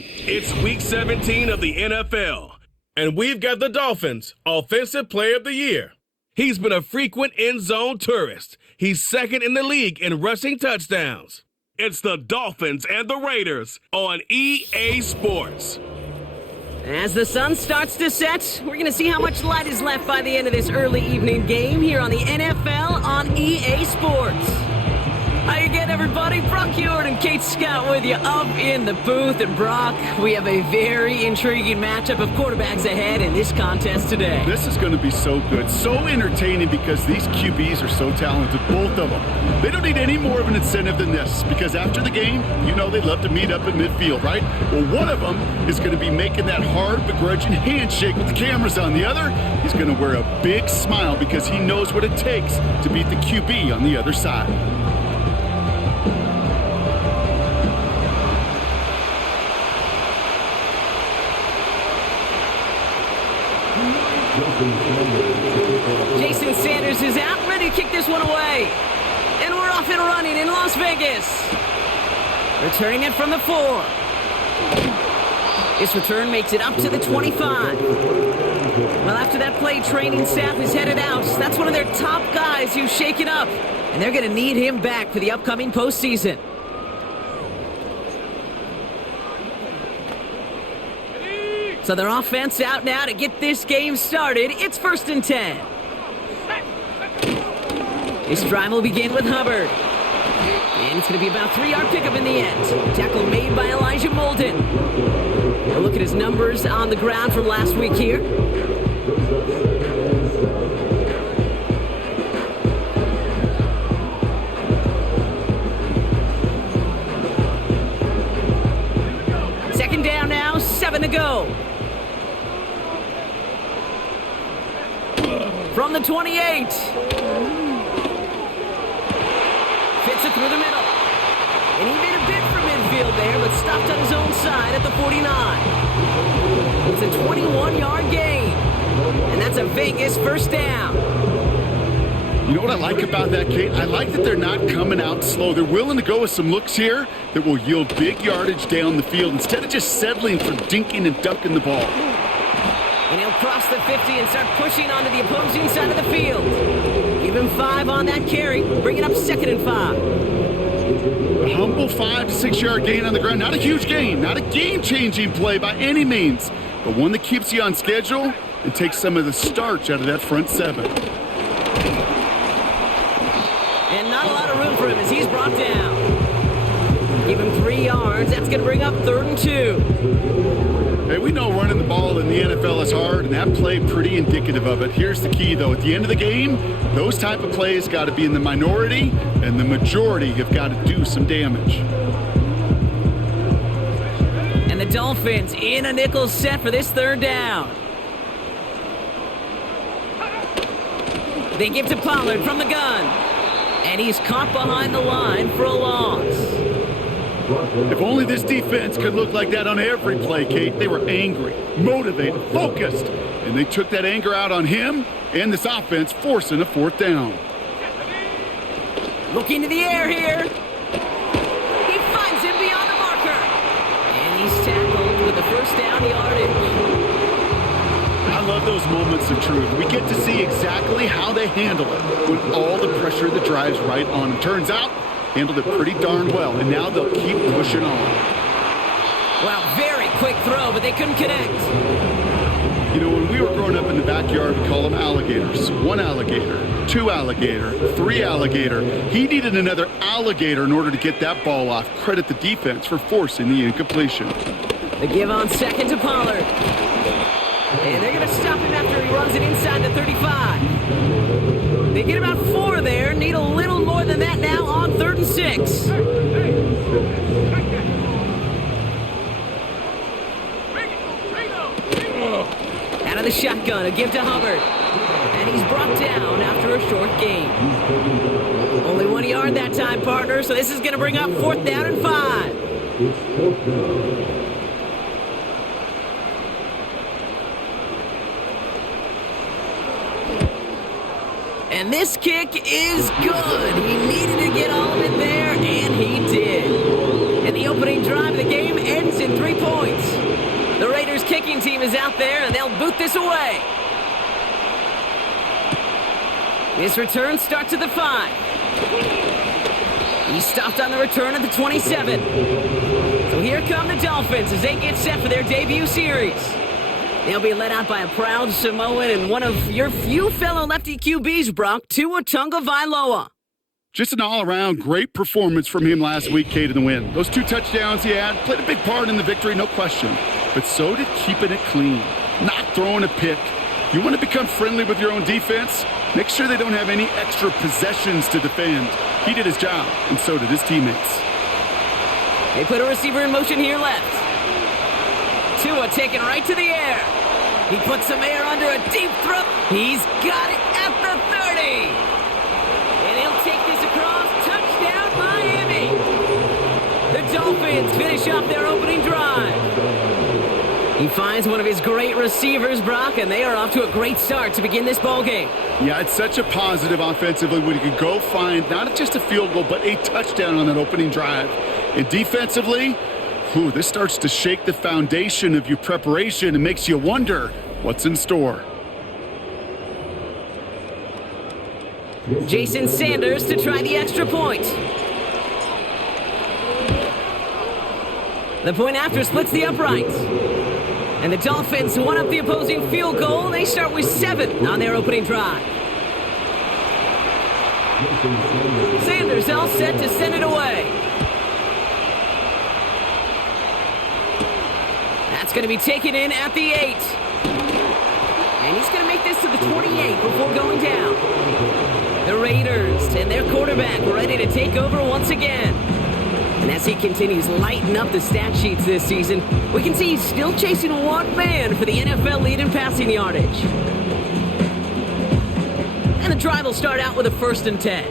It's Week 17 of the NFL, and we've got the Dolphins' Offensive Player of the Year. He's been a frequent end-zone tourist. He's second in the league in rushing touchdowns. It's the Dolphins and the Raiders on EA Sports. As the sun starts to set, we're going to see how much light is left by the end of this early evening game here on the NFL on EA Sports. How you getting, everybody? Brock Ewart and Kate Scott with you up in the booth. And Brock, we have a very intriguing matchup of quarterbacks ahead in this contest today. This is going to be so good, so entertaining because these QBs are so talented, both of them. They don't need any more of an incentive than this because after the game, you know they love to meet up in midfield, right? Well, one of them is going to be making that hard, begrudging handshake with the cameras on. The other, he's going to wear a big smile because he knows what it takes to beat the QB on the other side. Jason Sanders is out, ready to kick this one away. And we're off and running in Las Vegas. Returning it from the 4. This return makes it up to the 25. Well, after that play, training staff is headed out. That's one of their top guys who's shaken up. And they're going to need him back for the upcoming postseason. So their offense out now to get this game started. It's 1st and 10. This drive will begin with Hubbard. And it's going to be about a 3-yard pickup in the end. Tackle made by Elijah Molden. A look at his numbers on the ground from last week here. Second down now, 7 to go. From the 28. Fits it through the middle. And he made a bid for midfield there, but stopped on his own side at the 49. It's a 21-yard gain. And that's a Vegas first down. You know what I like about that, Kate? I like that they're not coming out slow. They're willing to go with some looks here that will yield big yardage down the field instead of just settling for dinking and dunking the ball. And he'll cross the 50 and start pushing onto the opposing side of the field. Give him 5 on that carry. Bring it up 2nd and 5. A humble 5 to 6 yard gain on the ground. Not a huge gain. Not a game-changing play by any means. But one that keeps you on schedule and takes some of the starch out of that front 7. And not a lot of room for him as he's brought down. Give him 3 yards. That's going to bring up 3rd and 2. Hey, we know running the ball in the NFL is hard, and that play pretty indicative of it. Here's the key, though. At the end of the game, those type of plays got to be in the minority, and the majority have got to do some damage. And the Dolphins in a nickel set for this 3rd down. They give to Pollard from the gun. And he's caught behind the line for a loss. If only this defense could look like that on every play, Kate. They were angry, motivated, focused, and they took that anger out on him and this offense, forcing a 4th down. Looking to the air here. He finds him beyond the marker. And he's tackled with the first down yardage. I love those moments of truth. We get to see exactly how they handle it when all the pressure that drives right on them. Turns out, handled it pretty darn well, and now they'll keep pushing on. Well, very quick throw, but they couldn't connect. You know, when we were growing up in the backyard, we call them alligators. 1 alligator, 2 alligator, 3 alligator. He needed another alligator in order to get that ball off. Credit the defense for forcing the incompletion. The give on 2nd to Pollard. And they're going to stop him after he runs it inside the 35. They get about 4 there. Need a little more than that now on 3rd and 6. Out of the shotgun, a give to Hubbard. And he's brought down after a short gain. Only 1 yard that time, partner, so this is going to bring up 4th down and 5. And this kick is good. He needed to get all of it there, and he did. And the opening drive of the game ends in 3 points. punting team is out there, and they'll boot this away. This return starts at the 5. He stopped on the return at the 27. So here come the Dolphins as they get set for their debut series. They'll be led out by a proud Samoan and one of your few fellow lefty QBs, Brock, Tua Tagovailoa. Just an all-around great performance from him last week, Kate, in the win. Those 2 touchdowns he had played a big part in the victory, no question. But so did keeping it clean, not throwing a pick. You want to become friendly with your own defense? Make sure they don't have any extra possessions to defend. He did his job, and so did his teammates. They put a receiver in motion here left. Tua taken right to the air. He puts some air under a deep throw. He's got it at the 30. And he'll take this across. Touchdown, Miami. The Dolphins finish off their opening drive. He finds one of his great receivers, Brock, and they are off to a great start to begin this ballgame. Yeah, it's such a positive offensively when you can go find not just a field goal, but a touchdown on that opening drive. And defensively, this starts to shake the foundation of your preparation and makes you wonder what's in store. Jason Sanders to try the extra point. The point after splits the uprights. And the Dolphins one up the opposing field goal. They start with 7 on their opening drive. Sanders all set to send it away. That's going to be taken in at the 8. And he's going to make this to the 28 before going down. The Raiders and their quarterback ready to take over once again. And as he continues lighting up the stat sheets this season, we can see he's still chasing one man for the NFL lead in passing yardage. And the drive will start out with a 1st and 10.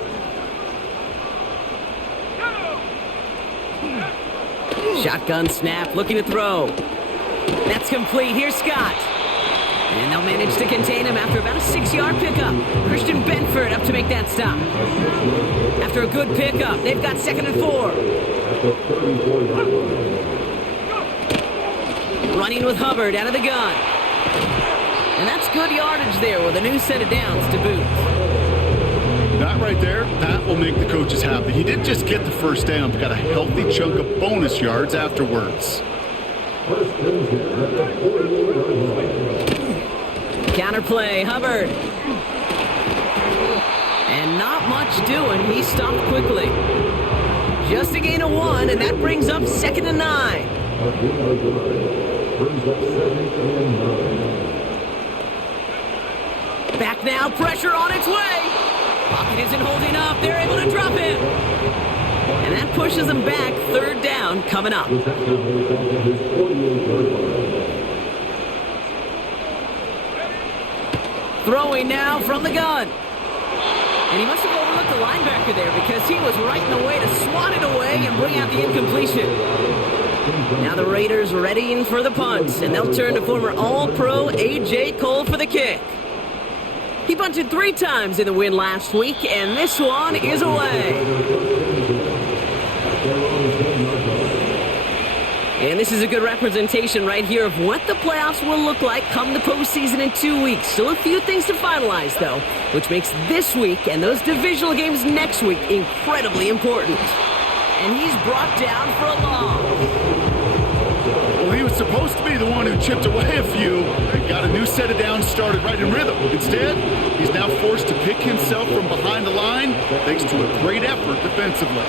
Shotgun snap, looking to throw. That's complete. Here's Scott. And they'll manage to contain him after about a 6-yard pickup. Christian Benford up to make that stop. After a good pickup, they've got 2nd and 4. Running with Hubbard out of the gun. And that's good yardage there with a new set of downs to boot. That right there, that will make the coaches happy. He didn't just get the 1st down, but got a healthy chunk of bonus yards afterwards. Counterplay, Hubbard. And not much doing. He stopped quickly. Just a gain of 1, and that brings up 2nd and 9. Back now, pressure on its way. Pocket isn't holding up. They're able to drop him. And that pushes them back. 3rd down coming up. Throwing now from the gun. And he must have overlooked the linebacker there because he was right in the way to swat it away and bring out the incompletion. Now the Raiders readying for the punt, and they'll turn to former All-Pro A.J. Cole for the kick. He punted 3 times in the win last week, and this one is away. And this is a good representation right here of what the playoffs will look like come the postseason in 2 weeks. Still a few things to finalize, though, which makes this week and those divisional games next week incredibly important. And he's brought down for a loss. Well, he was supposed to be the one who chipped away a few and got a new set of downs started right in rhythm. Instead, he's now forced to pick himself from behind the line thanks to a great effort defensively.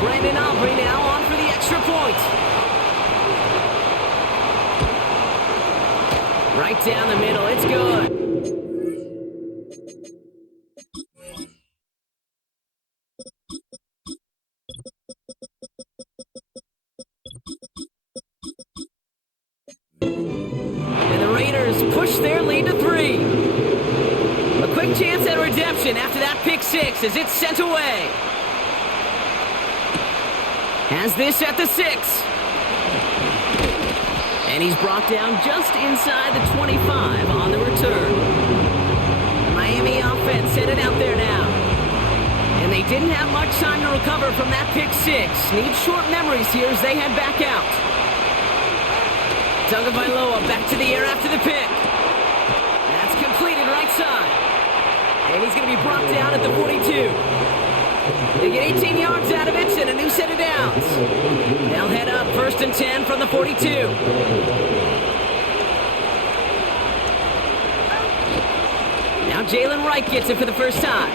Brandon Aubrey now on for the extra point. Right down the middle, it's good. And the Raiders push their lead to 3. A quick chance at redemption after that pick 6 as it's sent away. Has this at the 6. And he's brought down just inside the 25 on the return. The Miami Miami offense headed out there now. And they didn't have much time to recover from that pick six. Need short memories here as they head back out. Tagovailoa back to the air after the pick. That's completed right side. And he's going to be brought down at the 42. They get 18 yards out of it and a new set of downs. They'll head up 1st and 10 from the 42. Now Jalen Wright gets it for the first time.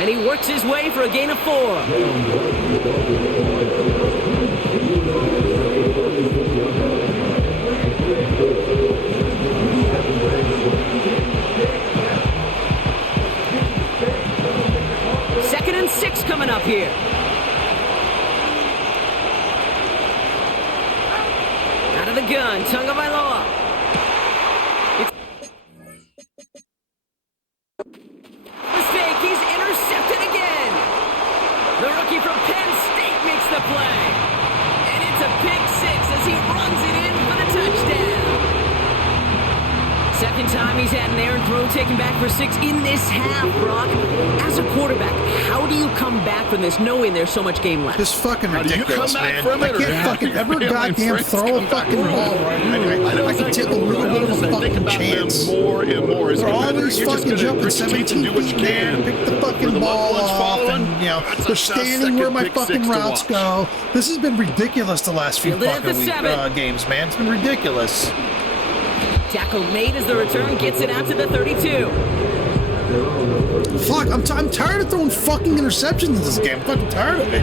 And he works his way for a gain of 4. Second and 6 coming up here. Out of the gun, Tagovailoa. Mistake, he's intercepted again. The rookie from Penn State makes the play. And it's a pick six as he runs it in for the touchdown. Second time he's had an errant throw taken back for 6 in this half, Brock. As a quarterback, how do you come back from this knowing there's so much game left? It's fucking ridiculous, man. I can't fucking ever goddamn throw a fucking ball right. I can take a little bit of a fucking chance. More and more. They're always fucking jumping 17 feet there, pick the fucking ball off, and, you know, they're standing where my fucking routes go. This has been ridiculous the last few fucking games, man. It's been ridiculous. Tackle made as the return gets it out to the 32. Fuck, I'm tired of throwing fucking interceptions in this game. I'm fucking tired of it.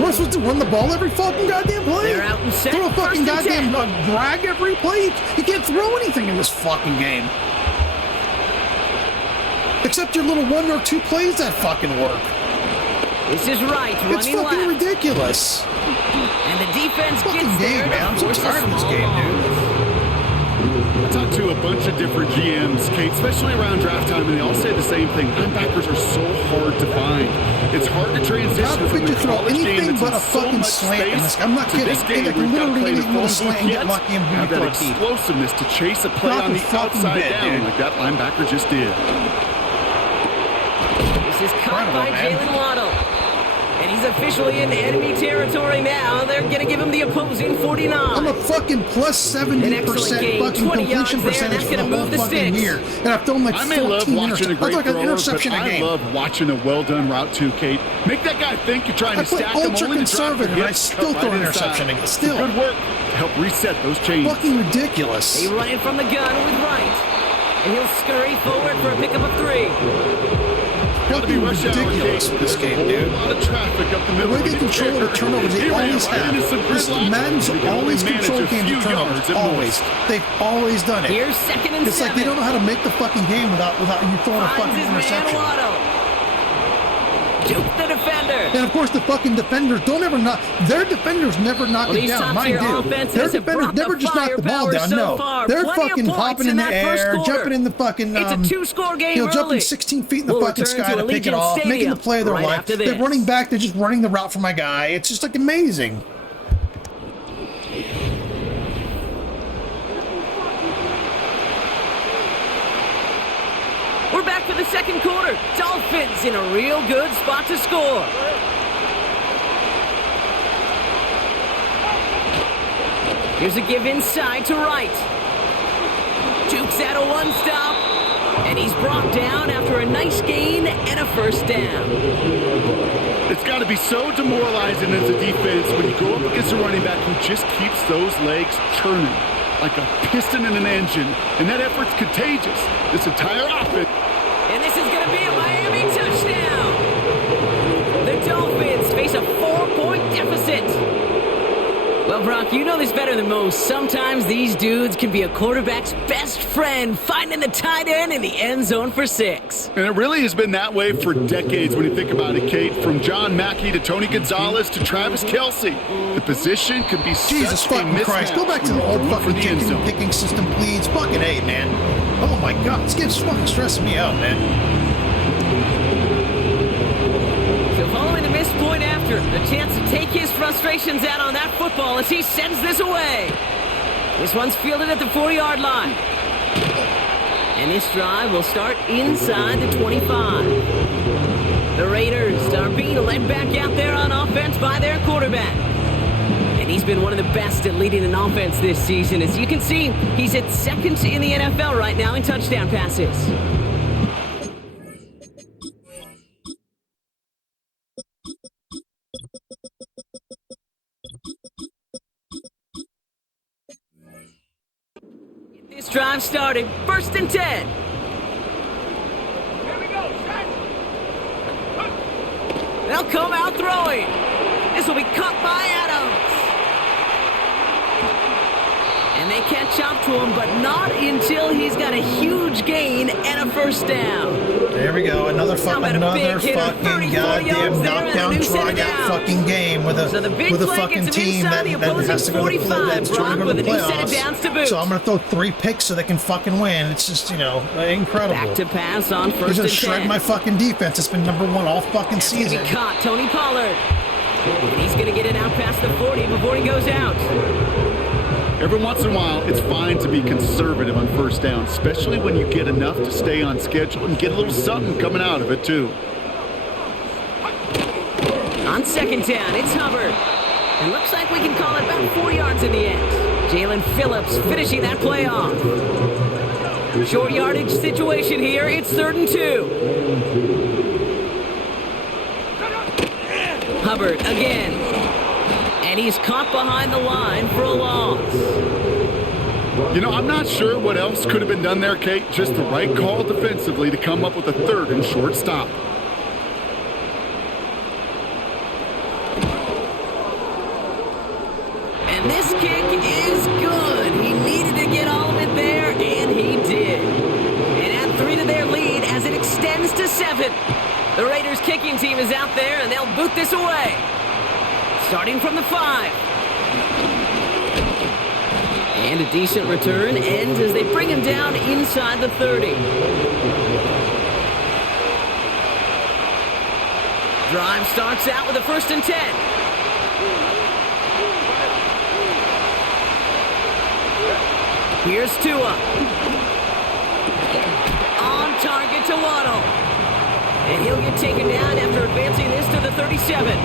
We're supposed to run the ball every fucking goddamn play. They're out and set. Throw a fucking 1st and goddamn 10. drag every play. You can't throw anything in this fucking game. Except your little 1 or 2 plays that fucking work. This is right, running It's fucking left. ridiculous. And the defense Fucking gets there game, man. I'm so tired of this game, dude. I talked to a bunch of different GMs, Kate, especially around draft time, and they all say the same thing. Linebackers are so hard to find. It's hard to transition How from could the you throw college game anything that's but in a so fucking much slant in space this? I'm not to kidding. this game Like, where you've got to literally play the anything with a phone slant booth and get yet. lucky and Have throw that it deep. explosiveness to chase a play Drop on the the fucking outside bit, down dude. like that linebacker just did. This is caught by Incredible, man. Jalen Waddle. And he's officially in enemy territory now. They're going to give him the opposing 49. I'm a fucking plus 70% game, fucking 20 yards completion there, percentage that's for the gonna whole move the fucking sticks. year. And I've thrown like I 14 may love watching a interceptions. great I got an thrower, interception but a I game. love watching a well-done route too, Kate. Make that guy think you're trying I to play stack him ultra only to drop conservative, your and I hips, still cut throw right an interception inside. again. Still. Good work to help reset those chains. Fucking ridiculous. They run it from the gun with Wright. And he'll scurry forward for a pickup of 3. Gotta be Fucking rush hour, ridiculous Kate. this game, A dude. lot of traffic up the The middle. way they control the turnovers, they always have. This Madden's always controlled games with turnovers. Always. They've always done it. Here's 2nd and 7. It's like they don't know how to make the fucking game without you throwing a Finds fucking his man interception. Waddle. Juke the defender. And of course, the fucking defenders don't ever knock. Their defenders never knock Well, it these down. Mine top-tier do. offenses Their have defenders brought the never just knock the ball firepower down. so No, far. they're Plenty of fucking points hopping in in the that first air, quarter. jumping in the fucking. It's a 2-score game early. Jumping 16 feet in the We'll fucking return sky to to pick it Allegiant off, making Stadium the play of their right life. after They're this. running back. They're just running the route for my guy. It's just like amazing. We're back for the second quarter. Dolphins in a real good spot to score. Here's a give inside to Wright. Jukes out a 1-stop. And he's brought down after a nice gain and a first down. It's got to be so demoralizing as a defense when you go up against a running back who just keeps those legs churning like a piston in an engine, and that effort's contagious. This entire offense. And this is going to be a Miami touchdown. The Dolphins face a 4-point deficit. Well, Brock, you know this better than most. Sometimes these dudes can be a quarterback's best friend, finding the tight end in the end zone for 6. And it really has been that way for decades when you think about it, Kate. From John Mackey to Tony Gonzalez to Travis Kelce. The position could be Jesus such a fucking Christ. mismatch Go back to the old for fucking the end kicking zone. and picking system, please. Fucking A, man. Oh my God. This game's fucking stressing me out, man. So following the missed point after, a chance to take his frustrations out on that football as he sends this away. This one's fielded at the 4-yard line. And this drive will start inside the 25. The Raiders are being led back out there on offense by their quarterback. And he's been one of the best at leading an offense this season. As you can see, he's at second in the NFL right now in touchdown passes. This drive started, 1st and 10. They'll come out throwing. This will be caught by Adams. And they catch up to him, but not until he's got a huge gain and a first down. There we go. Another fucking goddamn knockdown drag-out fucking game with a fucking team that has to go to the playoffs. So I'm going to throw 3 picks so they can fucking win. It's just, incredible. Back to pass on 1st and 10. He's going to shred my fucking defense. It's been number 1 all fucking season. He caught Tony Pollard. And he's going to get it out past the 40 before he goes out. Every once in a while, it's fine to be conservative on 1st down, especially when you get enough to stay on schedule and get a little something coming out of it, too. On 2nd down, it's Hubbard. It looks like we can call it about 4 yards in the end. Jalen Phillips finishing that play off. Short yardage situation here. It's 3rd and 2. Hubbard again. And he's caught behind the line for a loss. I'm not sure what else could have been done there, Kate. Just the right call defensively to come up with a 3rd and short stop. And this kick is good. He needed to get all of it there, and he did. And add 3 to their lead as it extends to 7. The Raiders kicking team is out there, and they'll boot this away. Starting from the 5. And a decent return ends as they bring him down inside the 30. Drive starts out with a 1st and 10. Here's Tua. On target to Waddle. And he'll get taken down after advancing this to the 37.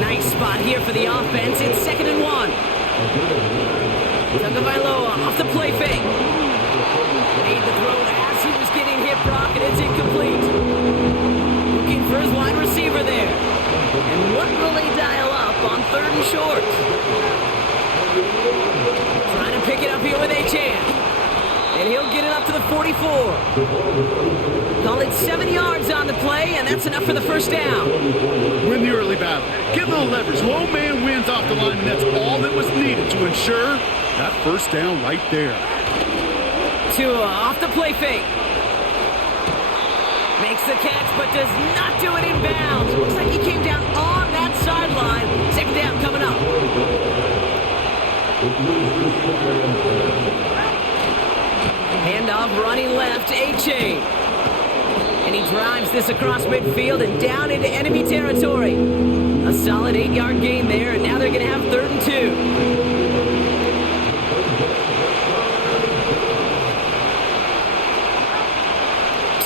Nice spot here for the offense. It's 2nd and 1. Tagovailoa off the play fake. Made the throw as he was getting hit, Brock, and it's incomplete. Looking for his wide receiver there. And what will they dial up on 3rd and short? Trying to pick it up here with Achane. And he'll get it up to the 44. Call it 7 yards on the play, and that's enough for the 1st down. Win the early battle. Get a little leverage. Low man wins off the line, and that's all that was needed to ensure that 1st down right there. Tua off the play fake. Makes the catch, but does not do it in bounds. Looks like he came down on that sideline. 2nd down coming up. Handoff running left, Achane. And he drives this across midfield and down into enemy territory. A solid 8-yard gain there, and now they're going to have 3rd and 2.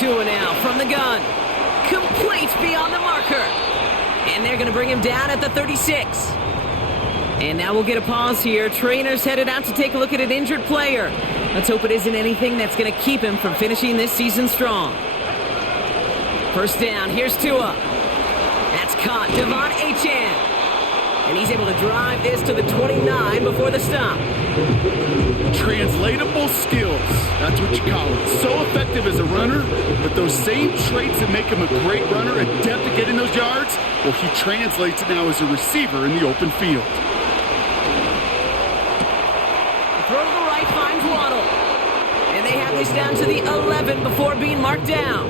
Tua now from the gun. Complete beyond the marker. And they're going to bring him down at the 36. And now we'll get a pause here. Trainers headed out to take a look at an injured player. Let's hope it isn't anything that's going to keep him from finishing this season strong. 1st down, here's Tua. That's caught, Devon Achane. And he's able to drive this to the 29 before the stop. Translatable skills, that's what you call it. So effective as a runner, but those same traits that make him a great runner, adept at getting those yards, well, he translates it now as a receiver in the open field. Throw to the right, finds Waddle. And they have this down to the 11 before being marked down.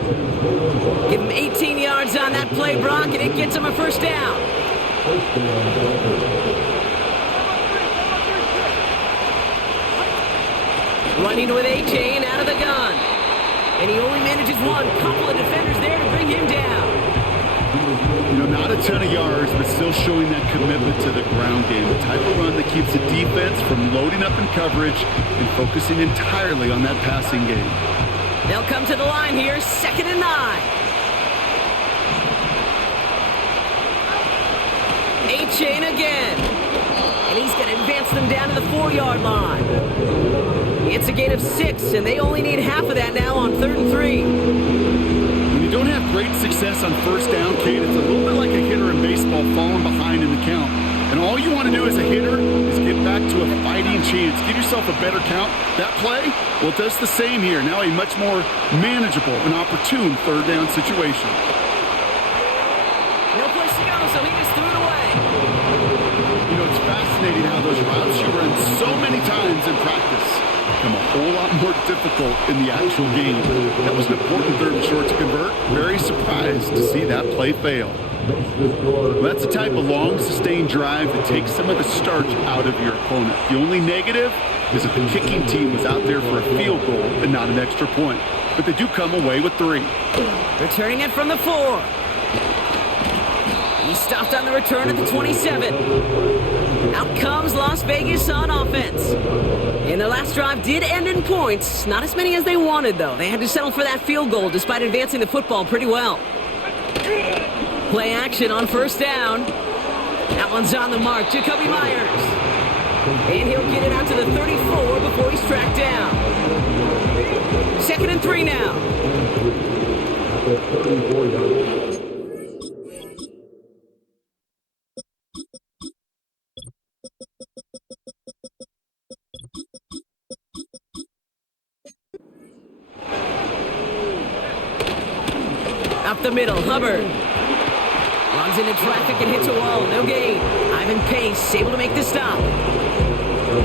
Give him 18 yards on that play, Brock, and it gets him a 1st down. Running with Achane out of the gun. And he only manages one. Couple of defenders there to bring him down. You know, not a ton of yards, but still showing that commitment to the ground game. The type of run that keeps the defense from loading up in coverage and focusing entirely on that passing game. They'll come to the line here, 2nd and 9. A-chain again. And he's going to advance them down to the 4-yard line. It's a gain of 6, and they only need half of that now on 3rd and 3. When you don't have great success on first down, Kate, it's a little bit like a hitter in baseball falling behind in the count. And all you want to do as a hitter is get back to a fighting chance. Give yourself a better count. That play, well, it does the same here. Now a much more manageable and opportune 3rd down situation. No place to go, so he just threw it away. You know, it's fascinating how those routes you run so many times in practice become a whole lot more difficult in the actual game. That was an important 3rd and short to convert. Very surprised to see that play fail. Well, that's the type of long, sustained drive that takes some of the starch out of your opponent. The only negative is that the kicking team was out there for a field goal and not an extra point. But they do come away with 3. Returning it from the 4. He stopped on the return at the 27. Out comes Las Vegas on offense. And their last drive did end in points. Not as many as they wanted, though. They had to settle for that field goal despite advancing the football pretty well. Play action on 1st down. That one's on the mark. Jacoby Myers. And he'll get it out to the 34 before he's tracked down. 2nd and 3 now. Up the middle, Hubbard. Runs into traffic and hits a wall. No gain. Ivan Pace able to make the stop.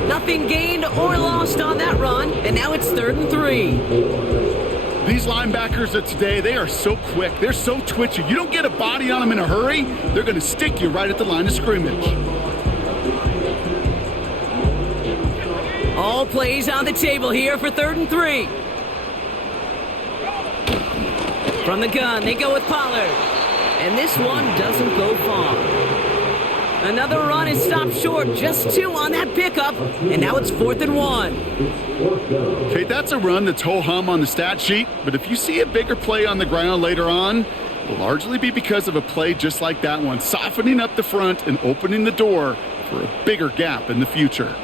Nothing gained or lost on that run. And now it's 3rd and 3. These linebackers of today, they are so quick. They're so twitchy. You don't get a body on them in a hurry, they're going to stick you right at the line of scrimmage. All plays on the table here for 3rd and 3. From the gun, they go with Pollard. And this one doesn't go far. Another run is stopped short. Just 2 on that pickup. And now it's 4th and 1. Okay, that's a run that's ho-hum on the stat sheet. But if you see a bigger play on the ground later on, it'll largely be because of a play just like that one. Softening up the front and opening the door for a bigger gap in the future.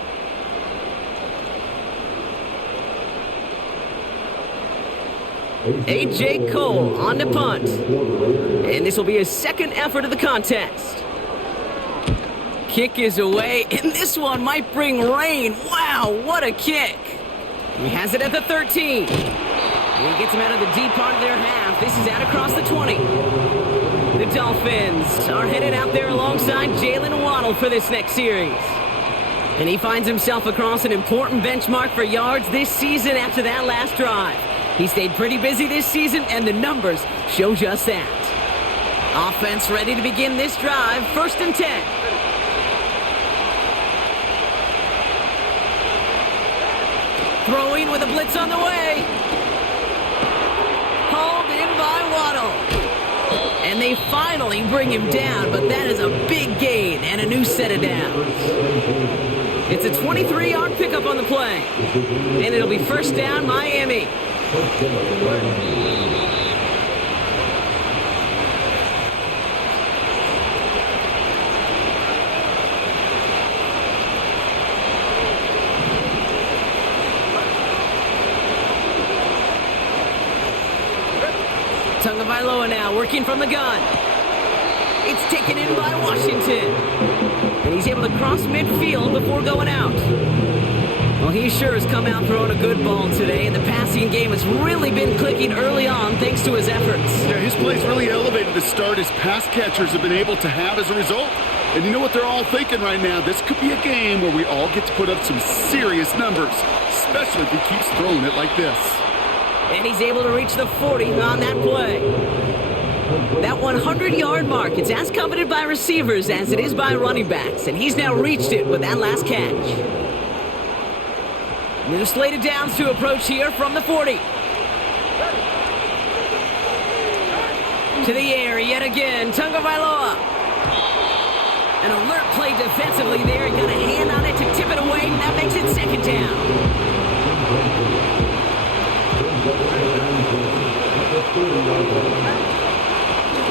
A.J. Cole on the punt. And this will be his 2nd effort of the contest. Kick is away, and this one might bring rain. Wow, what a kick. He has it at the 13. He gets him out of the deep part of their half. This is out across the 20. The Dolphins are headed out there alongside Jalen Waddle for this next series. And he finds himself across an important benchmark for yards this season after that last drive. He stayed pretty busy this season, and the numbers show just that. Offense ready to begin this drive. 1st and 10. Throwing with a blitz on the way. Hauled in by Waddle. And they finally bring him down, but that is a big gain and a new set of downs. It's a 23-yard pickup on the play. And it'll be 1st down, Miami. Tagovailoa now working from the gun. It's taken in by Washington. And he's able to cross midfield before going out. Well, he sure has come out throwing a good ball today, and the passing game has really been clicking early on thanks to his efforts. Yeah, his play's really elevated the start his pass catchers have been able to have as a result. And you know what they're all thinking right now? This could be a game where we all get to put up some serious numbers, especially if he keeps throwing it like this. And he's able to reach the 40 on that play. That 100-yard mark, it's as coveted by receivers as it is by running backs, and he's now reached it with that last catch. New slated downs to approach here from the 40. To the air yet again, Tagovailoa. An alert play defensively there. He got a hand on it to tip it away, and that makes it second down.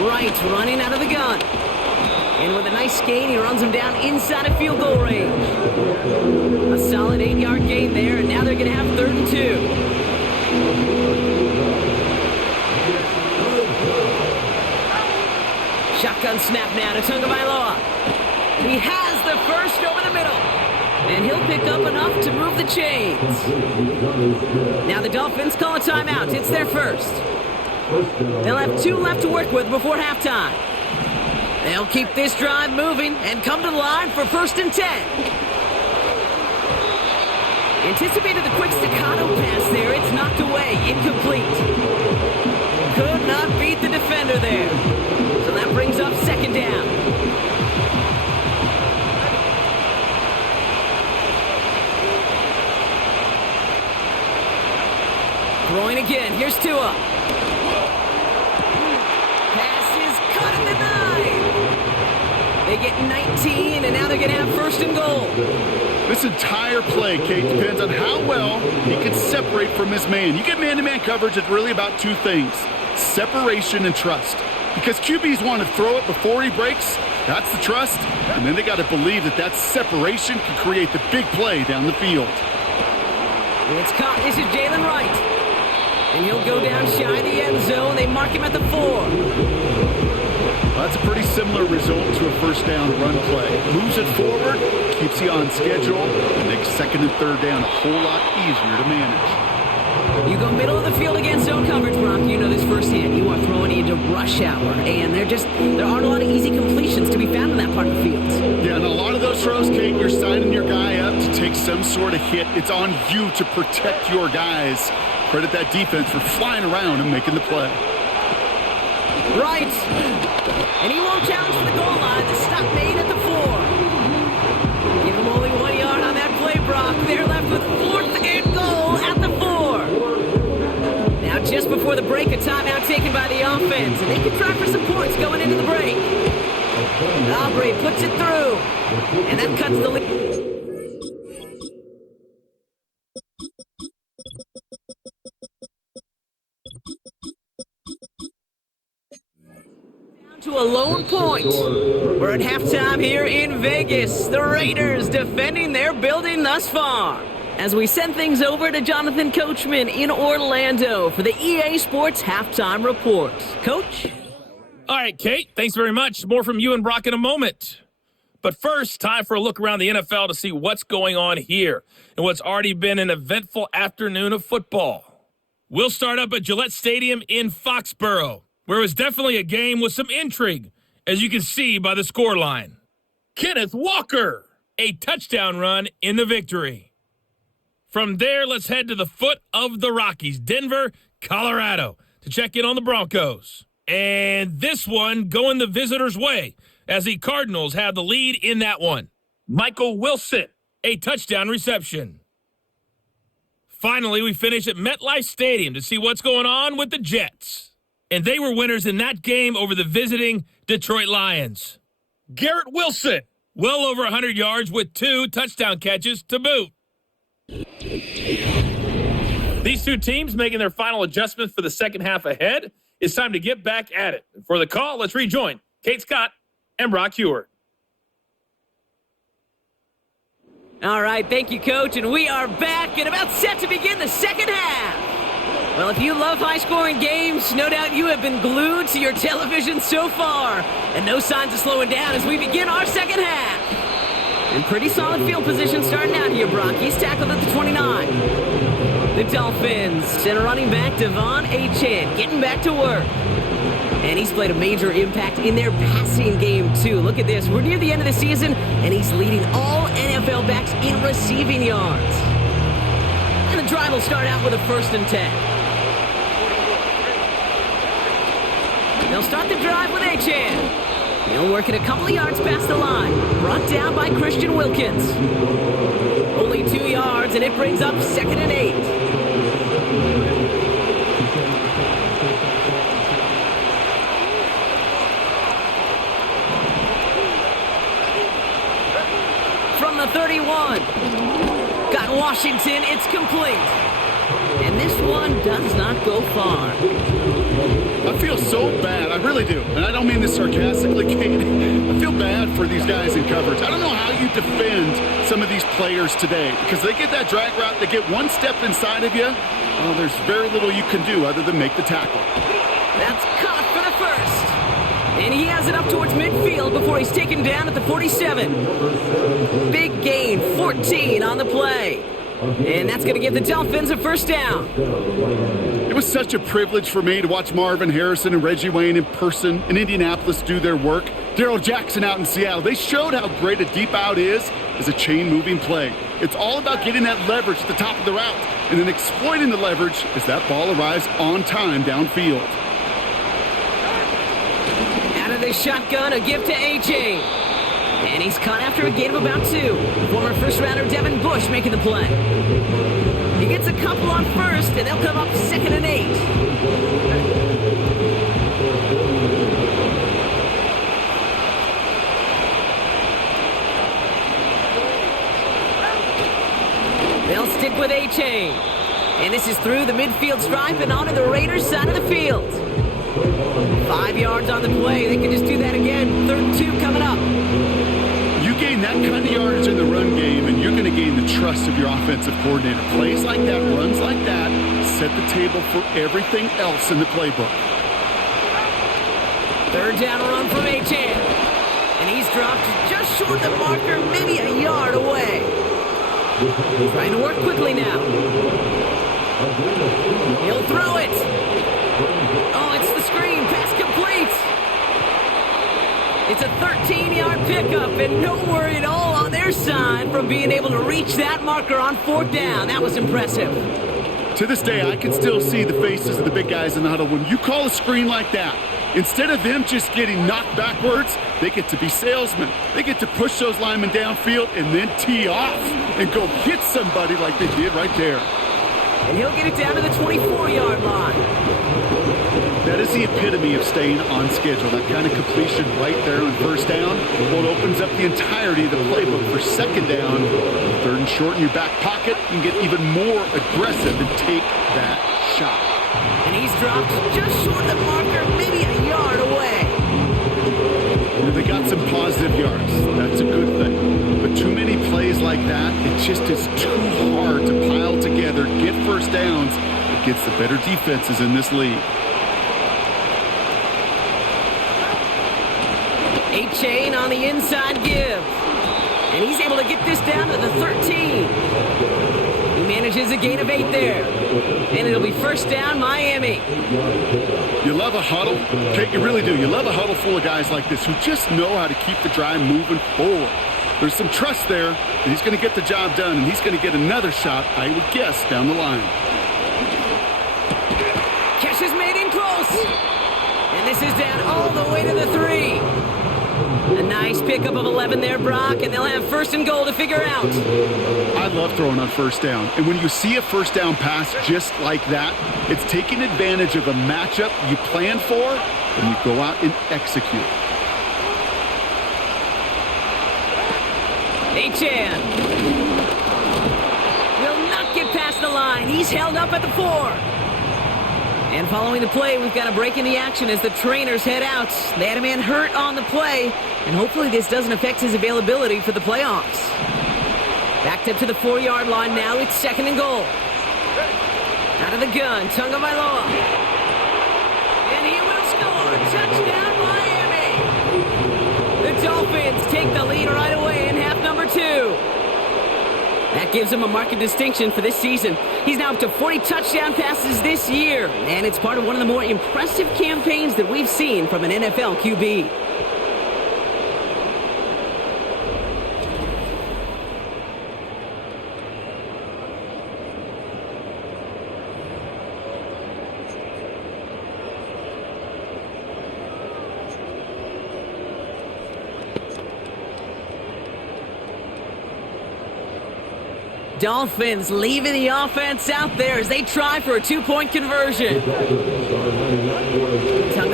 Wright running out of the gun. And with a nice gain, he runs him down inside of field goal range. A solid 8-yard gain there, and now they're going to have 3rd and 2. Shotgun snap now to Tagovailoa. He has the first over the middle. And he'll pick up enough to move the chains. Now the Dolphins call a timeout. It's their first. They'll have 2 left to work with before halftime. They'll keep this drive moving and come to the line for 1st and 10. Anticipated the quick staccato pass there. It's knocked away. Incomplete. Could not beat the defender there. So that brings up 2nd down. Throwing again. Here's Tua. Pass is cut at the 9. They get 19, and now they're going to have 1st and goal. This entire play, Kate, depends on how well he can separate from his man. You get man-to-man coverage, it's really about 2 things: separation and trust. Because QBs want to throw it before he breaks, that's the trust, and then they got to believe that that separation can create the big play down the field. It's caught. This is Jalen Wright. And he'll go down shy of the end zone. They mark him at the 4. That's a pretty similar result to a 1st down run play. Moves it forward, keeps you on schedule, and makes 2nd and 3rd down a whole lot easier to manage. You go middle of the field against zone coverage, Brock. You know this firsthand. You are throwing into rush hour, and there aren't a lot of easy completions to be found in that part of the field. Yeah, and a lot of those throws, Kate, you're signing your guy up to take some sort of hit. It's on you to protect your guys. Credit that defense for flying around and making the play. Right. And he won't challenge for the goal line. The stop made at the 4. Give him only 1 yard on that play, Brock. They're left with 4th and goal at the 4. Now, just before the break, a timeout taken by the offense. And they can try for some points going into the break. Aubrey puts it through. And that cuts the lead. To a lone point. We're at halftime here in Vegas. The Raiders defending their building thus far. As we send things over to Jonathan Coachman in Orlando for the EA Sports Halftime Report. Coach? All right, Kate, thanks very much. More from you and Brock in a moment. But first, time for a look around the NFL to see what's going on here and what's already been an eventful afternoon of football. We'll start up at Gillette Stadium in Foxborough, where it was definitely a game with some intrigue, as you can see by the scoreline. Kenneth Walker, a touchdown run in the victory. From there, let's head to the foot of the Rockies, Denver, Colorado, to check in on the Broncos. And this one going the visitors' way, as the Cardinals have the lead in that one. Michael Wilson, a touchdown reception. Finally, we finish at MetLife Stadium to see what's going on with the Jets. And they were winners in that game over the visiting Detroit Lions. Garrett Wilson, well over 100 yards with 2 touchdown catches to boot. These 2 teams making their final adjustments for the second half ahead. It's time to get back at it. For the call, let's rejoin Kate Scott and Brock Heward. All right, thank you, Coach. And we are back and about set to begin the second half. Well, if you love high-scoring games, no doubt you have been glued to your television so far. And no signs of slowing down as we begin our second half. And pretty solid field position starting out here, Brock. He's tackled at the 29. The Dolphins and running back Devon Achane getting back to work. And he's played a major impact in their passing game, too. Look at this. We're near the end of the season, and he's leading all NFL backs in receiving yards. And the drive will start out with a 1st and 10. They'll start the drive with Achane. He'll work it a couple of yards past the line. Brought down by Christian Wilkins. Only 2 yards, and it brings up 2nd and 8. 1. Got Washington, it's complete. And this one does not go far. I feel so bad, I really do. And I don't mean this sarcastically, Kate. I feel bad for these guys in coverage. I don't know how you defend some of these players today, because they get that drag route, they get one step inside of you. Well, there's very little you can do other than make the tackle. That's caught for the first. And he has it up towards midfield before he's taken down at the 47. Big gain, 14 on the play. And that's going to give the Dolphins a first down. It was such a privilege for me to watch Marvin Harrison and Reggie Wayne in person in Indianapolis do their work. Darrell Jackson out in Seattle. They showed how great a deep out is as a chain-moving play. It's all about getting that leverage at the top of the route and then exploiting the leverage as that ball arrives on time downfield. Out of the shotgun, a give to A-Chain. And he's caught after a gain of about 2. Former first-rounder Devin Bush making the play. He gets a couple on first, and they'll come up 2nd and 8. They'll stick with A-Chain. And this is through the midfield stripe and onto the Raiders' side of the field. 5 yards on the play. They can just do that again. 3rd and 2 coming up. You gain that kind of yardage in the run game, and you're going to gain the trust of your offensive coordinator. Plays like that, runs like that, set the table for everything else in the playbook. 3rd down run from A-Chain. And he's dropped just short of the marker, maybe a yard away. Trying to work quickly now. He'll throw it. Oh, it's the screen. Pass complete. It's a 13-yard pickup, and no worry at all on their side from being able to reach that marker on 4th down. That was impressive. To this day, I can still see the faces of the big guys in the huddle. When you call a screen like that, instead of them just getting knocked backwards, they get to be salesmen. They get to push those linemen downfield and then tee off and go hit somebody like they did right there. And he'll get it down to the 24-yard line. That is the epitome of staying on schedule. That kind of completion right there on 1st down. Well, it opens up the entirety of the playbook for 2nd down. 3rd and short in your back pocket. You can get even more aggressive and take that shot. And he's dropped just short of the marker, maybe a yard away. They got some positive yards. That's a good thing. But too many plays like that, it just is too hard to pile together, get 1st downs against the better defenses in this league. A-Chain on the inside give. And he's able to get this down to the 13. He manages a gain of 8 there. And it'll be 1st down, Miami. You love a huddle. Okay, you really do. You love a huddle full of guys like this who just know how to keep the drive moving forward. There's some trust there that he's going to get the job done, and he's going to get another shot, I would guess, down the line. Catch is made in close. And this is down all the way to the 3. A nice pickup of 11 there, Brock, and they'll have 1st and goal to figure out. I love throwing on 1st down. And when you see a 1st down pass just like that, it's taking advantage of a matchup you plan for, and you go out and execute. A-Chan will not get past the line. He's held up at the 4. And following the play, we've got a break in the action as the trainers head out. They had a man hurt on the play, and hopefully this doesn't affect his availability for the playoffs. Backed up to the 4-yard line now. It's 2nd and goal. Out of the gun, Tunga Vailoa. And he will score. Touchdown, Miami. The Dolphins take the lead right away in half number 2. That gives him a marked distinction for this season. He's now up to 40 touchdown passes this year, and it's part of one of the more impressive campaigns that we've seen from an NFL QB. Dolphins leaving the offense out there as they try for a 2-point conversion. Tunga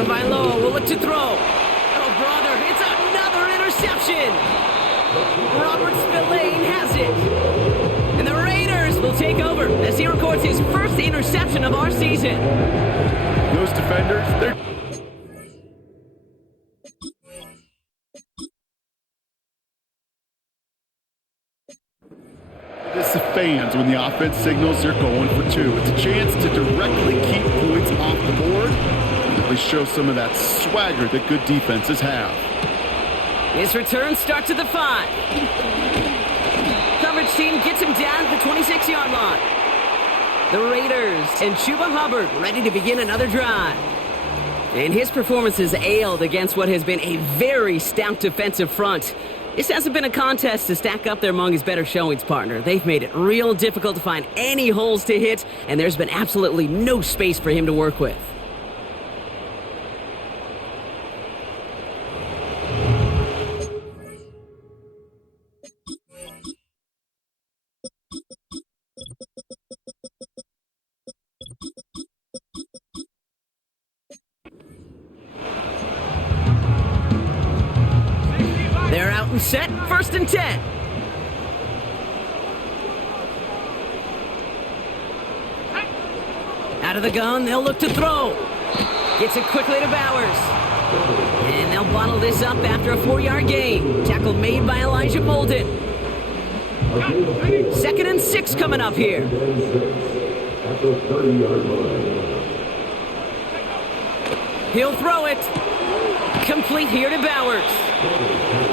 Vailoa will look to throw. Oh, brother, it's another interception. Robert Spillane has it. And the Raiders will take over as he records his first interception of our season. Those defenders, they're... It's the fans when the offense signals they're going for two. It's a chance to directly keep points off the board and really show some of that swagger that good defenses have. His return starts at the 5. Coverage team gets him down at the 26-yard line. The Raiders and Chuba Hubbard ready to begin another drive. And his performance has ailed against what has been a very stout defensive front. This hasn't been a contest to stack up there among his better showings, partner. They've made it real difficult to find any holes to hit, and there's been absolutely no space for him to work with. They're out and set, 1st and 10. Out of the gun, they'll look to throw. Gets it quickly to Bowers. And they'll bottle this up after a 4-yard gain. Tackle made by Elijah Bolden. 2nd and 6 coming up here. He'll throw it. Complete here to Bowers.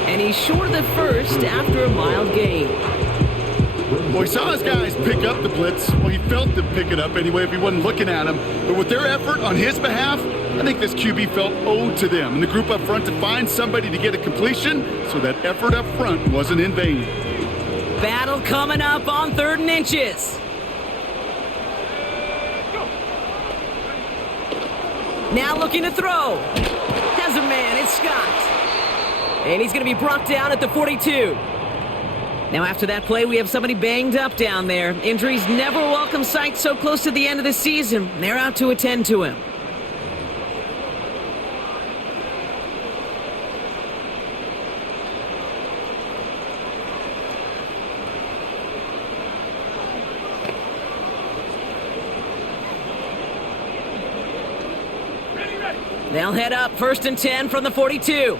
And he's short of the first after a mild gain. Well, he saw his guys pick up the blitz. Well, he felt them pick it up anyway if he wasn't looking at him. But with their effort on his behalf, I think this QB felt owed to them and the group up front to find somebody to get a completion, so that effort up front wasn't in vain. Battle coming up on 3rd and inches. Now looking to throw. Has a man, it's Scott. And he's going to be brought down at the 42. Now after that play, we have somebody banged up down there. Injuries never a welcome sight so close to the end of the season. They're out to attend to him. They'll head up 1st and 10 from the 42.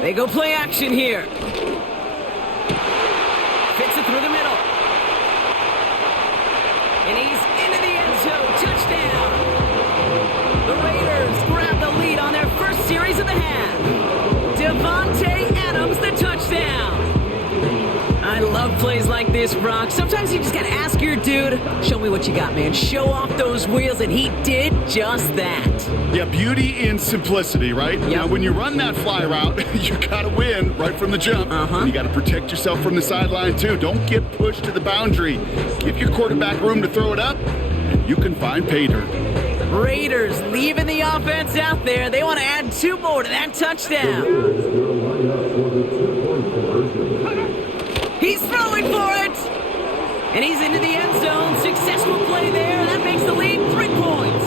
They go play action here. Fits it through the middle. And he's into the end zone. Touchdown. The Raiders grab the lead on their first series of the half. Devontae Adams, the touchdown. I love plays like this, Brock. Sometimes you just gotta ask your dude, show me what you got, man. Show off those wheels, and he did just that. Yeah, beauty in simplicity, right? Yep. Now, when you run that fly route, you gotta win right from the jump. And you gotta protect yourself from the sideline, too. Don't get pushed to the boundary. Give your quarterback room to throw it up, and you can find pay dirt. Raiders leaving the offense out there. They want to add 2 more to that touchdown. He's throwing for it. And he's into the end zone. Successful play there. That makes the lead 3 points.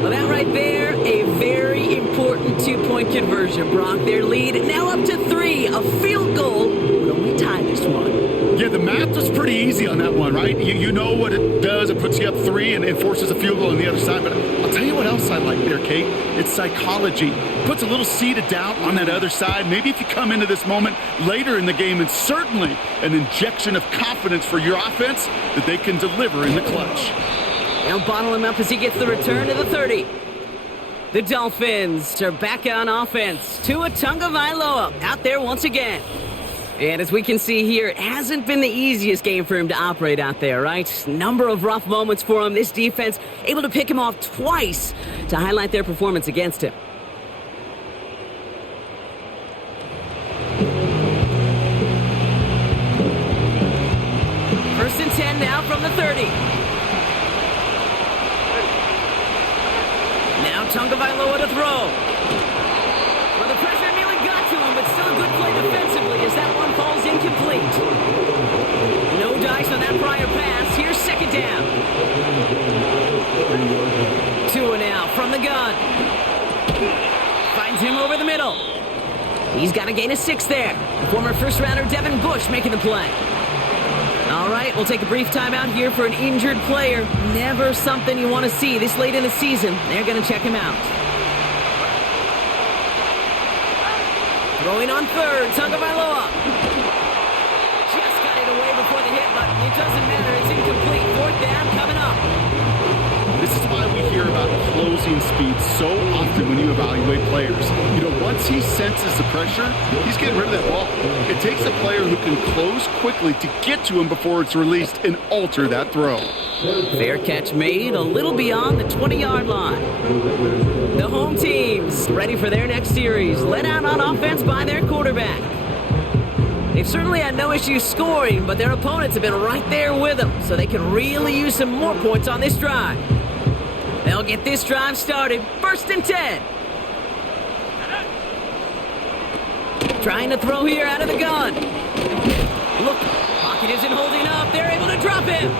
Well, that right there, a very important 2-point conversion, Brock. Their lead now up to 3. A field goal would only tie this one. Yeah, the math was pretty easy on that one, right? You know what it does. It puts you up 3 and it forces a field goal on the other side. But I'll tell you what else I like there, Kate. It's psychology. Puts a little seed of doubt on that other side. Maybe if you come into this moment later in the game, and certainly an injection of confidence for your offense that they can deliver in the clutch. They'll bottle him up as he gets the return to the 30. The Dolphins are back on offense. Tua Tagovailoa out there once again. And as we can see here, it hasn't been the easiest game for him to operate out there, right? Number of rough moments for him. This defense able to pick him off twice to highlight their performance against him. First and 10 now from the 30. Now Tagovailoa to throw. Well, the pressure nearly got to him, but still a good play defensively as that one falls incomplete. No dice on that prior pass. Here's 2nd down. Tua now from the gun. gain of 6 there. Former first-rounder Devin Bush making the play. All right, we'll take a brief timeout here for an injured player. Never something you want to see this late in the season. They're going to check him out. Throwing on third, Tagovailoa. Just got it away before the hit, but it doesn't matter. It's incomplete. 4th down coming up. This is why we hear about closing speed so often when you evaluate players. You know, once he senses the pressure, he's getting rid of that ball. It takes a player who can close quickly to get to him before it's released and alter that throw. Fair catch made a little beyond the 20-yard line. The home team's ready for their next series, led out on offense by their quarterback. They've certainly had no issues scoring, but their opponents have been right there with them, so they can really use some more points on this drive. They'll get this drive started. 1st and 10. Trying to throw here out of the gun. Look, pocket isn't holding up. They're able to drop him.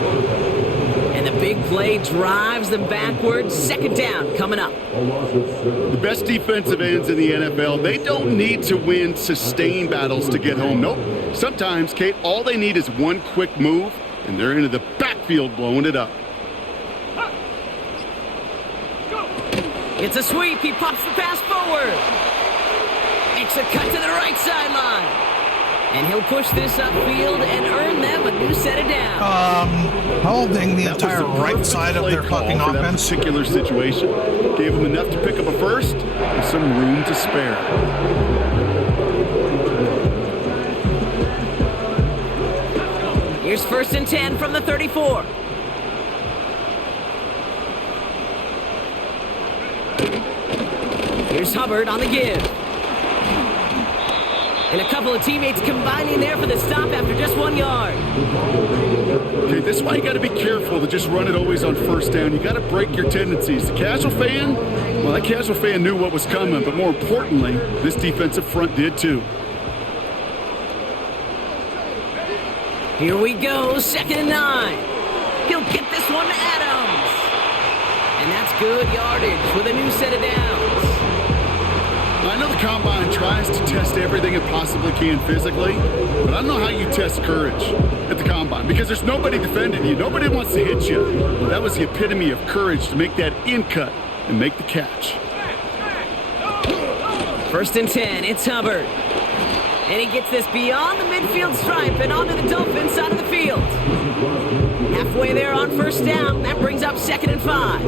And the big play drives them backwards. 2nd down coming up. The best defensive ends in the NFL, they don't need to win sustained battles to get home. Nope. Sometimes, Kate, all they need is one quick move, and they're into the backfield blowing it up. It's a sweep. He pops the pass forward. It's a cut to the right sideline. And he'll push this upfield and earn them a new set of downs. Holding the entire right side of their fucking offense. That particular situation. Gave them enough to pick up a first and some room to spare. Here's 1st and 10 from the 34. Here's Hubbard on the give. And a couple of teammates combining there for the stop after just 1 yard. Okay, this is why you got to be careful to just run it always on 1st down. You got to break your tendencies. The casual fan, well, that casual fan knew what was coming, but more importantly, this defensive front did too. Here we go, 2nd and 9. He'll get this one to Adams. And that's good yardage with a new set of downs. I know the Combine tries to test everything it possibly can physically, but I don't know how you test courage at the Combine because there's nobody defending you. Nobody wants to hit you. That was the epitome of courage to make that in cut and make the catch. 1st and 10, it's Hubbard. And he gets this beyond the midfield stripe and onto the Dolphins side of the field. Halfway there on 1st down, that brings up 2nd and 5.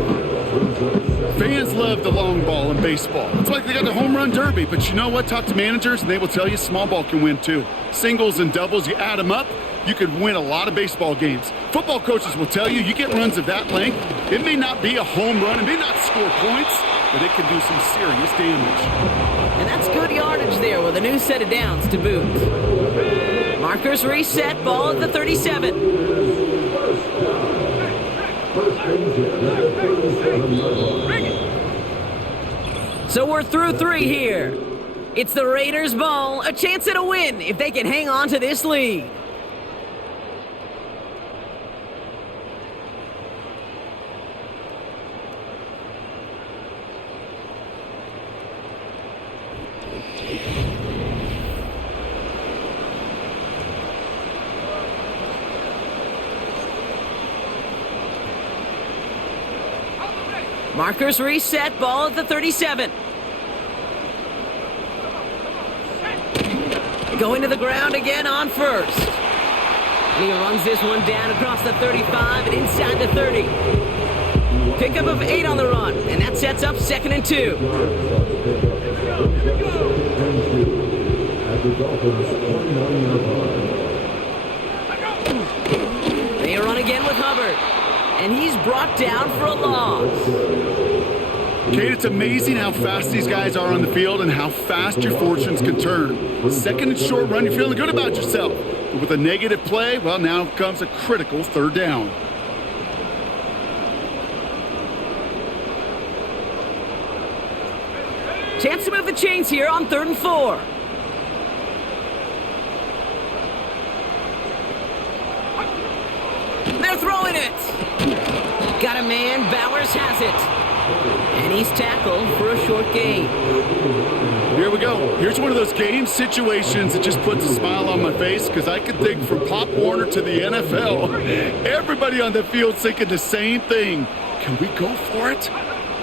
Fans love the long ball in baseball. It's like they got the home run derby, but you know what? Talk to managers and they will tell you small ball can win too. Singles and doubles, you add them up, you could win a lot of baseball games. Football coaches will tell you get runs of that length. It may not be a home run, it may not score points, but it can do some serious damage. And that's good yardage there with a new set of downs to boot. Markers reset, ball at the 37. So we're through 3 here. It's the Raiders' ball, a chance at a win if they can hang on to this lead. Markers reset, ball at the 37. Going to the ground again on 1st. And he runs this one down across the 35 and inside the 30. Pickup of 8 on the run, and that sets up 2nd and 2. They run again with Hubbard. And he's brought down for a loss. Kate, it's amazing how fast these guys are on the field and how fast your fortunes can turn. 2nd and short run, you're feeling good about yourself. But with a negative play, well, now comes a critical 3rd down. Chance to move the chains here on 3rd and 4. They're throwing it. Got a man, Bowers has it. And he's tackled for a short gain. Here we go. Here's one of those game situations that just puts a smile on my face because I could think from Pop Warner to the NFL. Everybody on the field thinking the same thing. Can we go for it?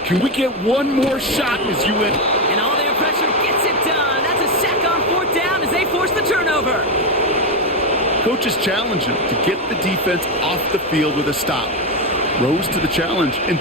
Can we get one more shot as you win? And all their pressure gets it done. That's a sack on fourth down as they force the turnover. Coaches challenge him to get the defense off the field with a stop. Rose to the challenge. And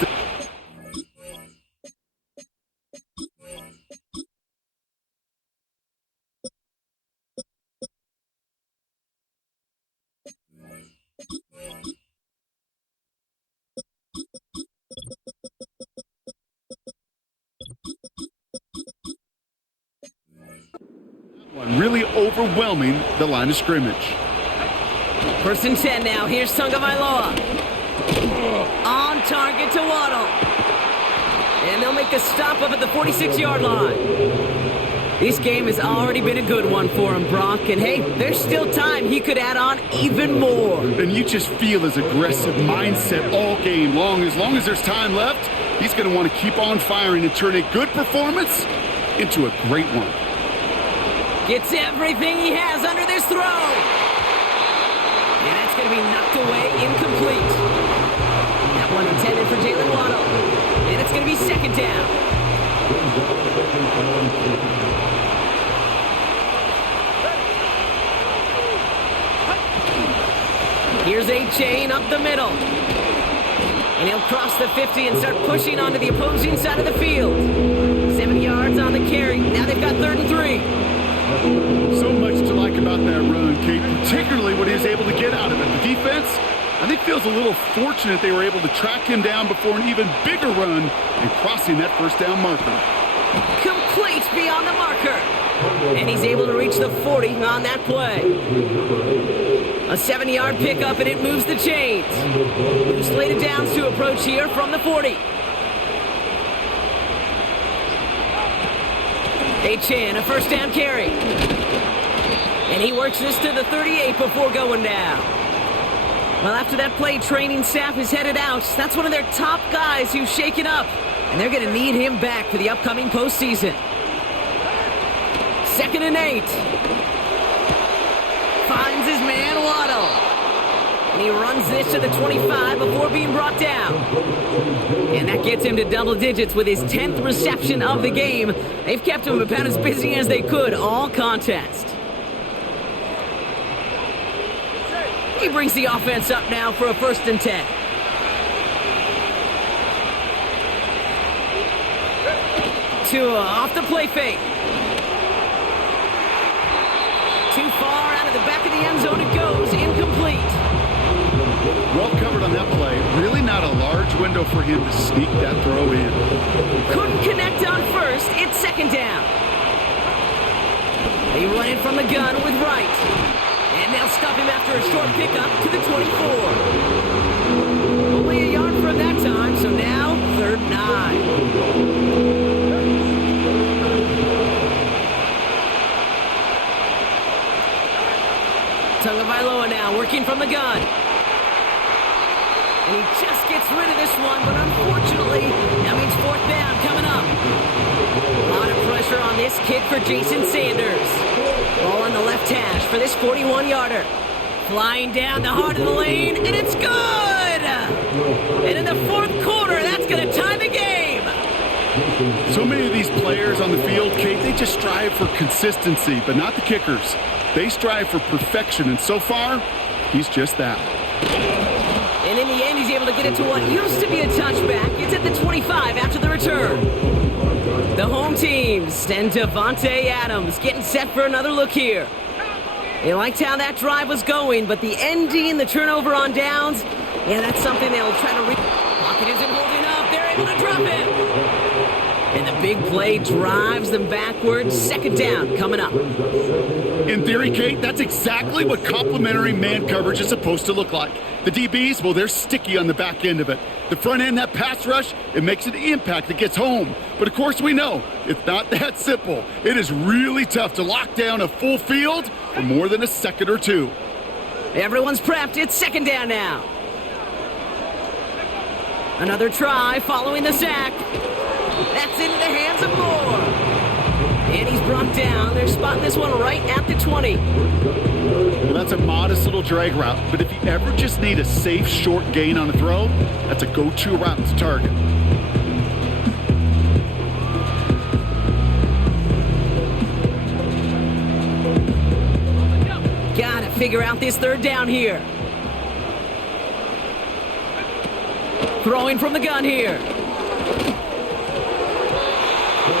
really overwhelming the line of scrimmage. First and 10 now. Here's Tagovailoa. On target to Waddle. And they'll make the stop up at the 46-yard line. This game has already been a good one for him, Brock. And hey, there's still time. He could add on even more. And you just feel his aggressive mindset all game long. As long as there's time left, he's going to want to keep on firing and turn a good performance into a great one. Gets everything he has under this throw. And that's going to be knocked away, incomplete. That one intended for Jalen Waddle. And it's going to be second down. Here's A-Chain up the middle. And he'll cross the 50 and start pushing onto the opposing side of the field. 7 yards on the carry. Now they've got 3rd and 3. So much to like about that run, Kate, particularly what he was able to get out of it. The defense, I think, feels a little fortunate they were able to track him down before an even bigger run and crossing that first down marker. Complete beyond the marker. And he's able to reach the 40 on that play. A 7-yard pickup, and it moves the chains. New slated downs to approach here from the 40. A-Chan, a first down carry. And he works this to the 38 before going down. Well, after that play, training staff is headed out. That's one of their top guys who's shaken up. And they're going to need him back for the upcoming postseason. 2nd and 8. Finds his man, Waddle. And he runs this to the 25 before being brought down. And that gets him to double digits with his 10th reception of the game. They've kept him about as busy as they could all contest. He brings the offense up now for a 1st and 10. Tua off the play fake. Too far out of the back of the end zone it goes. Incomplete. Well covered on that play. Really not a large window for him to sneak that throw in. Couldn't connect on first. It's 2nd down. They run it from the gun with Wright. And they'll stop him after a short pickup to the 24. Only a yard from that time, so now 3rd and 9. Tagovailoa now working from the gun. And he just gets rid of this one, but unfortunately, that means 4th down coming up. A lot of pressure on this kick for Jason Sanders. Ball on the left hash for this 41-yarder. Flying down the heart of the lane, and it's good! And in the 4th quarter, that's going to tie the game. So many of these players on the field, Kate, they just strive for consistency, but not the kickers. They strive for perfection, and so far, he's just that. And in the end, he's able to get it to what used to be a touchback. It's at the 25 after the return. The home teams and Devontae Adams getting set for another look here. They liked how that drive was going, but the ending, the turnover on downs, yeah, that's something they'll try to Pocket isn't holding up. They're able to drop him. And the big play drives them backwards. 2nd down coming up. In theory, Kate, that's exactly what complementary man coverage is supposed to look like. The DBs, well, they're sticky on the back end of it. The front end, that pass rush, it makes an impact that gets home. But of course we know, it's not that simple. It is really tough to lock down a full field for more than a second or two. Everyone's prepped. It's 2nd down now. Another try following the sack. That's into the hands of Moore. And he's brought down. They're spotting this one right at the 20. Well, that's a modest little drag route, but if you ever just need a safe short gain on a throw, that's a go-to route to target. Gotta figure out this third down here. Throwing from the gun here.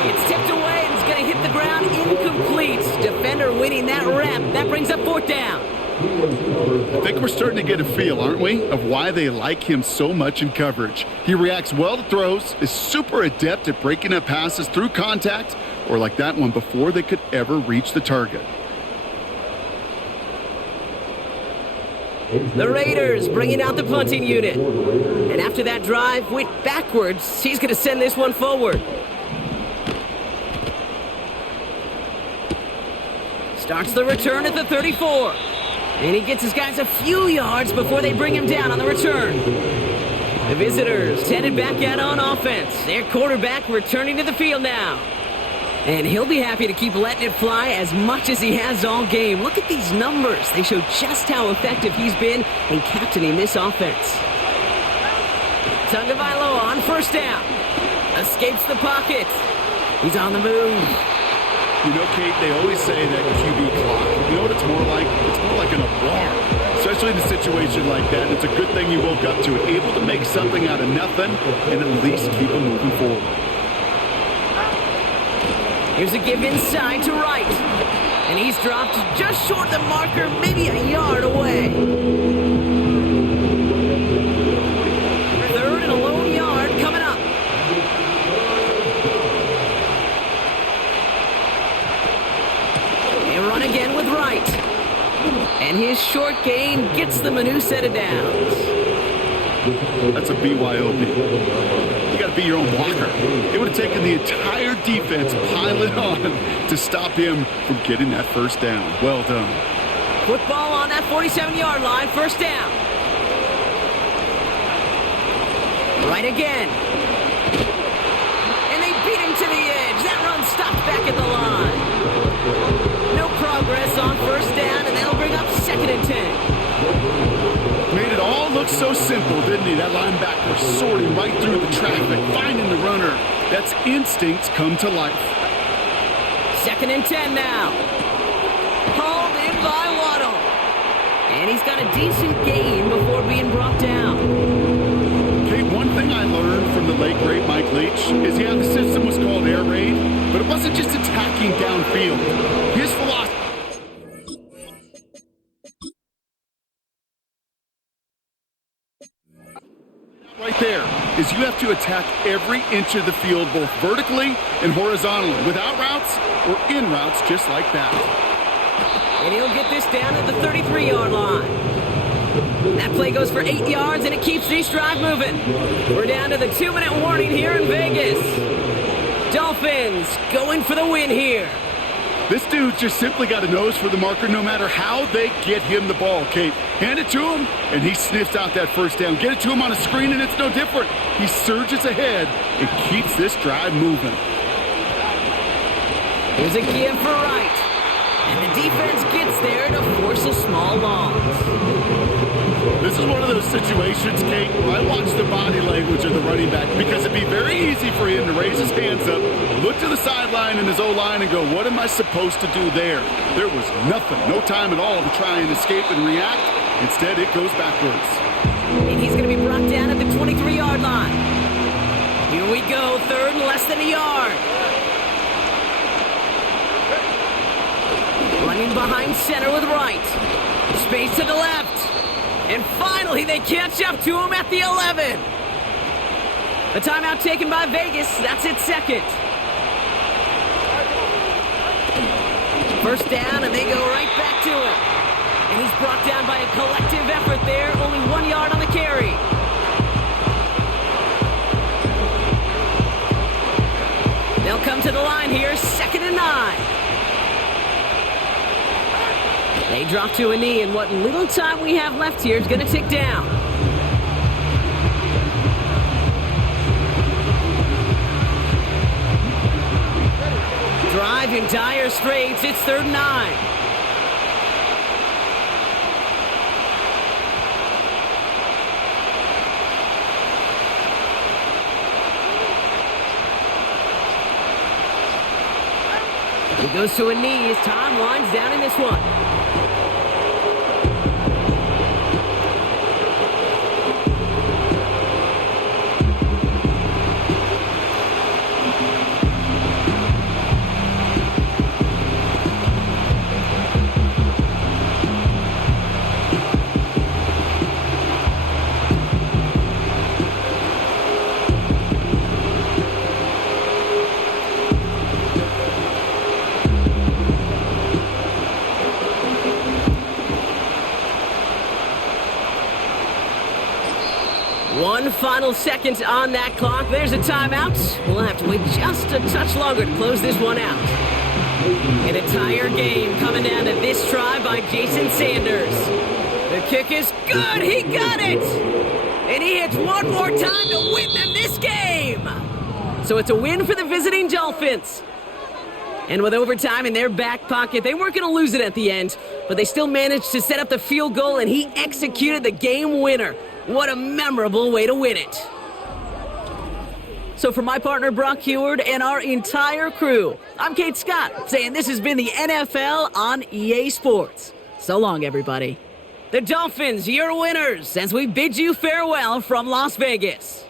It's tipped away and it's going to hit the ground incomplete. Defender winning that rep. That brings up fourth down. I think we're starting to get a feel, aren't we, of why they like him so much in coverage. He reacts well to throws, is super adept at breaking up passes through contact, or like that one before they could ever reach the target. The Raiders bringing out the punting unit. And after that drive went backwards, he's going to send this one forward. Starts the return at the 34. And he gets his guys a few yards before they bring him down on the return. The visitors headed back out on offense. Their quarterback returning to the field now. And he'll be happy to keep letting it fly as much as he has all game. Look at these numbers. They show just how effective he's been in captaining this offense. Tagovailoa on first down. Escapes the pocket. He's on the move. You know, Kate, they always say that QB clock. You know what it's more like? It's more like an alarm. Especially in a situation like that. It's a good thing you woke up to it. Able to make something out of nothing and at least keep them moving forward. Here's a give inside to Wright. And he's dropped just short of the marker, maybe a yard away. Third and a lone yard coming up. They run again with Wright. And his short gain gets them a new set of downs. That's a BYOB. You got to be your own blocker. It would have taken the entire defense piling on to stop him from getting that first down. Well done. Football on that 47-yard line, first down. Right again. And they beat him to the edge. That run stopped back at the line. No progress on first down, and that'll bring up second and 10. Made it all look so simple, didn't he? That linebacker sorting right through the traffic, finding the runner. That's instincts come to life. Second and 10 now. Hauled in by Waddle. And he's got a decent gain before being brought down. Okay, one thing I learned from the late, great Mike Leach is, yeah, the system was called air raid, but it wasn't just attacking downfield. His philosophy right there is you have to attack every inch of the field, both vertically and horizontally, without routes or in routes just like that. And he'll get this down at the 33-yard line. That play goes for 8 yards, and it keeps this drive moving. We're down to the 2-minute warning here in Vegas. Dolphins going for the win here. This dude just simply got a nose for the marker no matter how they get him the ball, Kate. Hand it to him, and he sniffs out that first down. Get it to him on a screen, and it's no different. He surges ahead and keeps this drive moving. Here's a give for Wright. And the defense gets there to force a small loss. This is one of those situations, Kate, where I watch the body language of the running back because it'd be very easy for him to raise his hands up, look to the sideline in his O-line and go, what am I supposed to do there? There was nothing, no time at all to try and escape and react. Instead, it goes backwards. And he's going to be brought down at the 23-yard line. Here we go, third and less than a yard. Running behind center with Wright. Space to the left. And finally, they catch up to him at the 11. A timeout taken by Vegas. That's its second. First down, and they go right back to it. And he's brought down by a collective effort there. Only 1 yard on the carry. They'll come to the line here, 2nd and 9. They drop to a knee, and what little time we have left here is going to tick down. drive in dire straits. It's 3rd and 9. He goes to a knee as Tom winds down in this one. One final second on that clock. There's a timeout. We'll have to wait just a touch longer to close this one out. An entire game coming down to this try by Jason Sanders. The kick is good. He got it. And he hits one more time to win them this game. So it's a win for the visiting Dolphins. And with overtime in their back pocket, they weren't going to lose it at the end, but they still managed to set up the field goal, and he executed the game winner. What a memorable way to win it. So for my partner, Brock Heward, and our entire crew, I'm Kate Scott, saying this has been the NFL on EA Sports. So long, everybody. The Dolphins, your winners, as we bid you farewell from Las Vegas.